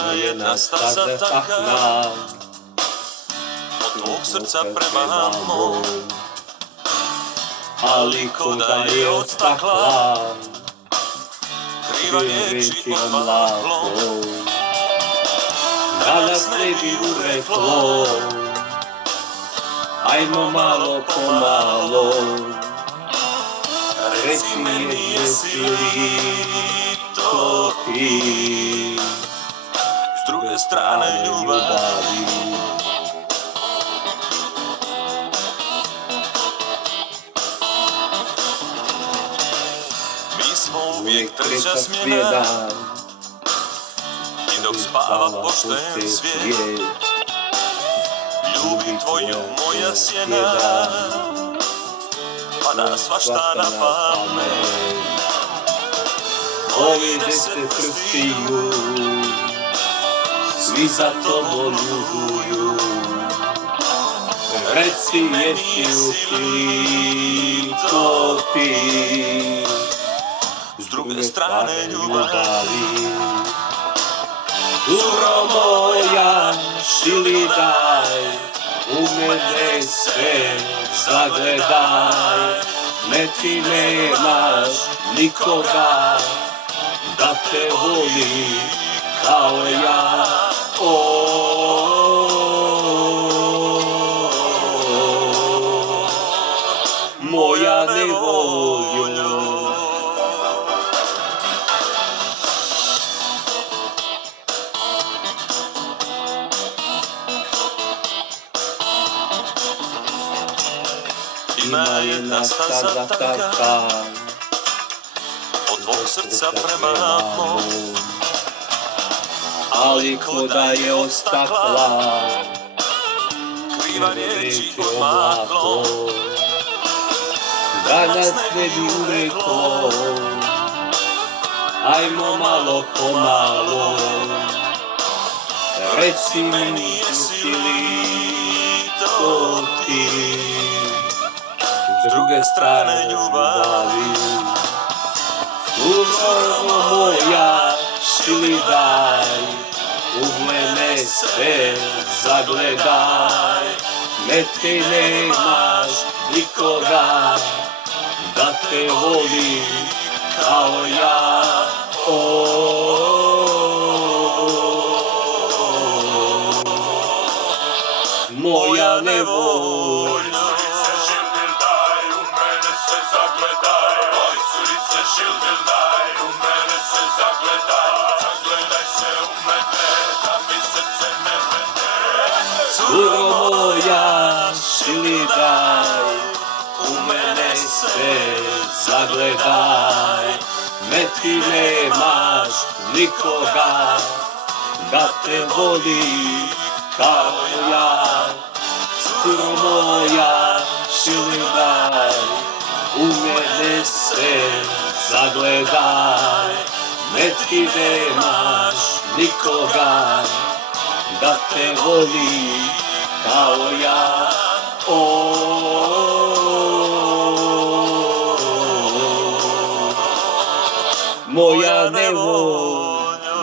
Ima jedna staza takna od tvog srca prema mom, ali ko da je od stakla, kriva riječi pod mahlom. Danas ne bi ureklo, ajmo malo po malo, reci mi jesi li to ti, s druge strane ljubavi. Mi smo uvijek treća smjena i dok spava pošten svijet, ljubim tvoju moja sjena, pada svašta na pamet. Ovi 10 prstiju, svi za tobom ljubuju, reci jesi li to ti, s druge strane ljubavi. Curo moja, šili daj, u mene se zagledaj, ne ti nemaš nikoga da te voli kao ja. Moja nevoljo. Ima jedna staza taka od tvog srca prema mom, ali ko da je od stakla, kriva riječi pod mahlom. Danas ne bi ureklo, ajmo malo po malo, reci mi jesi li to ti, s druge strane ljubavi. Curo moja, šili daj, u mene se zagledaj, ne ti nemaš nikoga da te voli kao ja. Moja nevolja. Curo moja, šili daj, u mene se zagledaj, ne ti nemaš nikoga da te voli kao ja. Curo moja, šili daj, u mene se zagledaj, ne ti nemaš nikoga da te voli kao ja. Moja nevolja.